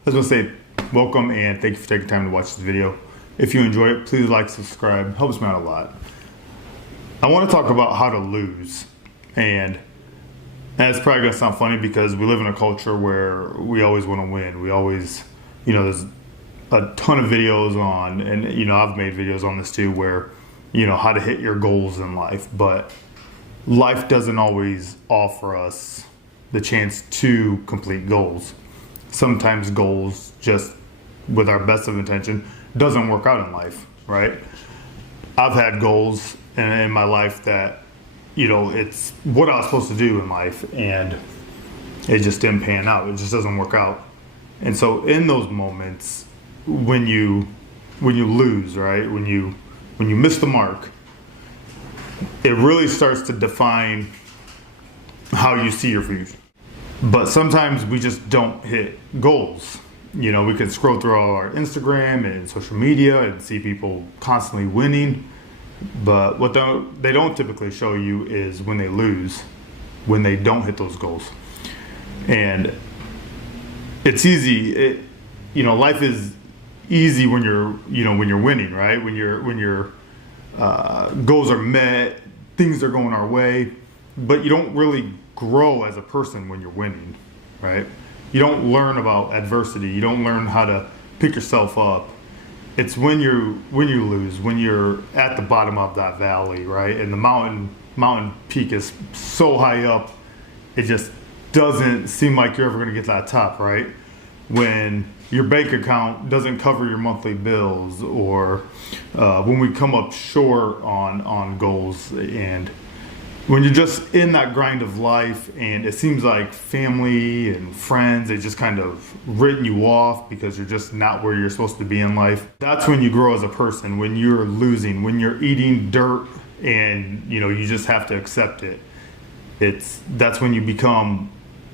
I was going to say welcome and thank you for taking time to watch this video. If you enjoy it, please like, subscribe. It helps me out a lot. I want to talk about how to lose. And that's probably going to sound funny because we live in a culture where we always want to win. We always, there's a ton of videos on, and I've made videos on this too, where how to hit your goals in life. But life doesn't always offer us the chance to complete goals. Sometimes goals, just with our best of intention, doesn't work out in life, right? I've had goals in my life that, it's what I was supposed to do in life, and it just didn't pan out. It just doesn't work out. And so in those moments, when you lose, right? When you miss the mark, it really starts to define how you see your future. But sometimes we just don't hit goals. We can scroll through all our Instagram and social media and see people constantly winning. But what they don't typically show you is when they lose, when they don't hit those goals. And it's easy. Life is easy when you're winning, right? When your goals are met, things are going our way. But you don't really grow as a person when you're winning, right? You don't learn about adversity. You don't learn how to pick yourself up. It's when you lose, when you're at the bottom of that valley, right? And the mountain peak is so high up, it just doesn't seem like you're ever going to get to that top, right? When your bank account doesn't cover your monthly bills, or when we come up short on goals, and when you're just in that grind of life and it seems like family and friends, they just kind of written you off because you're just not where you're supposed to be in life. That's when you grow as a person, when you're losing, when you're eating dirt and you just have to accept it. That's when you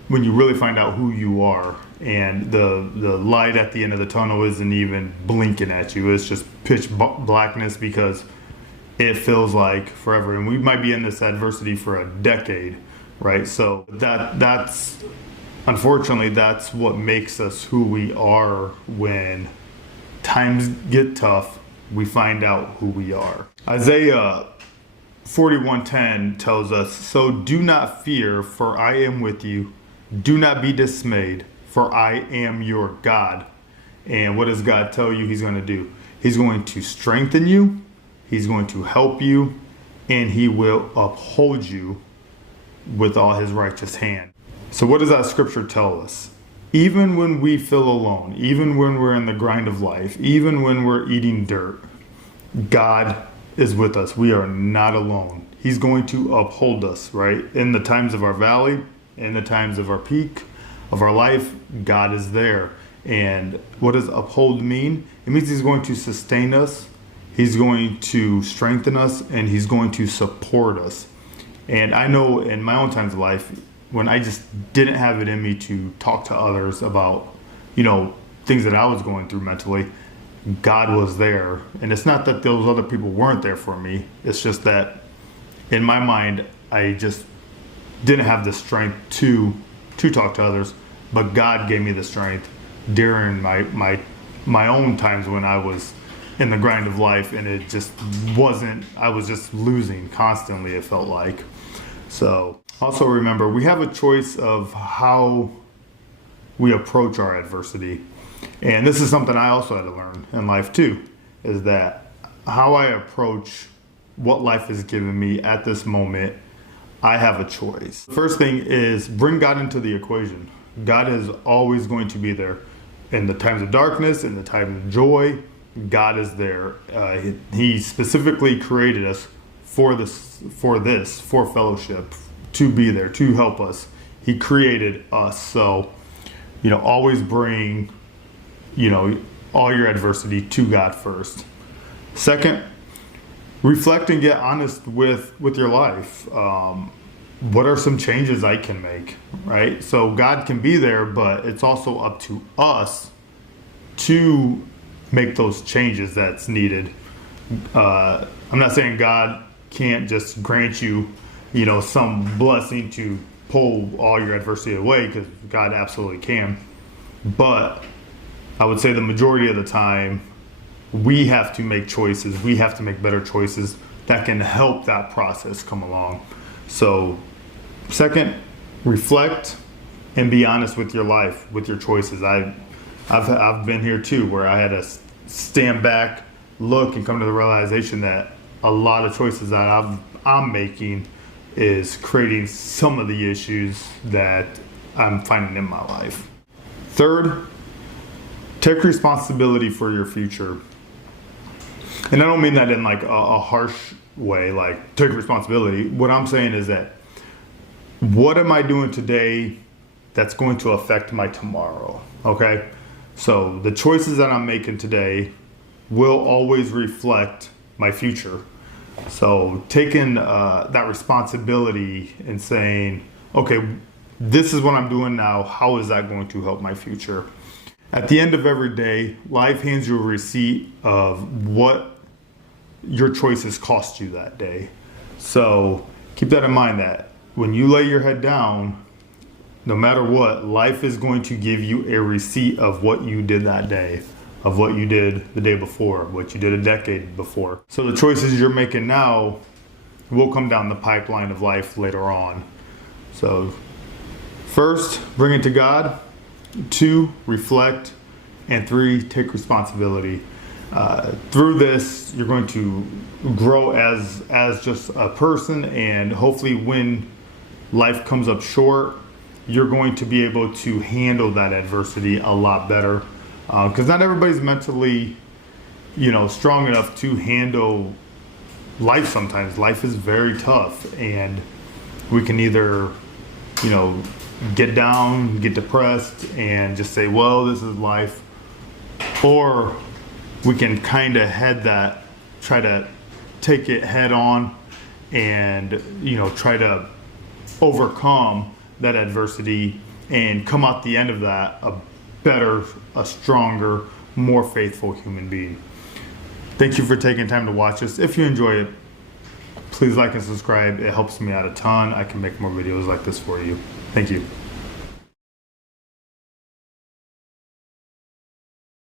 really find out who you are, and the light at the end of the tunnel isn't even blinking at you. It's just pitch blackness because it feels like forever, and we might be in this adversity for a decade, right? So that's unfortunately, that's what makes us who we are. When times get tough, we find out who we are. Isaiah 41:10 tells us, "So do not fear, for I am with you. Do not be dismayed, for I am your God." And what does God tell you He's going to do? He's going to strengthen you. He's going to help you, and He will uphold you with all His righteous hand. So what does that scripture tell us? Even when we feel alone, even when we're in the grind of life, even when we're eating dirt, God is with us. We are not alone. He's going to uphold us, right? In the times of our valley, in the times of our peak of our life, God is there. And what does uphold mean? It means He's going to sustain us. He's going to strengthen us, and He's going to support us. And I know in my own times of life, when I just didn't have it in me to talk to others about, things that I was going through mentally, God was there. And it's not that those other people weren't there for me. It's just that in my mind, I just didn't have the strength to talk to others. But God gave me the strength during my own times when I was in the grind of life, and it just wasn't, I was just losing constantly, it felt like. So also remember, we have a choice of how we approach our adversity. And this is something I also had to learn in life too, is that how I approach what life has given me at this moment, I have a choice. The first thing is bring God into the equation. God is always going to be there in the times of darkness, in the time of joy. God is there. He specifically created us for fellowship, to be there, to help us. He created us. So, always bring, all your adversity to God first. Second, reflect and get honest with your life. What are some changes I can make, right? So God can be there, but it's also up to us to make those changes that's needed. I'm not saying God can't just grant you, some blessing to pull all your adversity away, because God absolutely can. But I would say the majority of the time, we have to make choices. We have to make better choices that can help that process come along. So, second, reflect and be honest with your life, with your choices. I've been here too, where I had to stand back, look, and come to the realization that a lot of choices that I'm making is creating some of the issues that I'm finding in my life. Third, take responsibility for your future. And I don't mean that in like a harsh way, like take responsibility. What I'm saying is that what am I doing today that's going to affect my tomorrow? Okay? So the choices that I'm making today will always reflect my future. So taking that responsibility and saying, okay, this is what I'm doing now. How is that going to help my future? At the end of every day, life hands you a receipt of what your choices cost you that day. So keep that in mind, that when you lay your head down, no matter what, life is going to give you a receipt of what you did that day, of what you did the day before, what you did a decade before. So the choices you're making now will come down the pipeline of life later on. So first, bring it to God. 2, reflect. And 3, take responsibility. Through this, you're going to grow as just a person, and hopefully when life comes up short, you're going to be able to handle that adversity a lot better. Because not everybody's mentally, strong enough to handle life sometimes. Life is very tough, and we can either, get down, get depressed, and just say, well, this is life. Or we can kind of try to take it head on and, try to overcome that adversity and come out the end of that a better, a stronger, more faithful human being. Thank you for taking time to watch this. If you enjoy it, please like and subscribe. It helps me out a ton. I can make more videos like this for you. Thank you.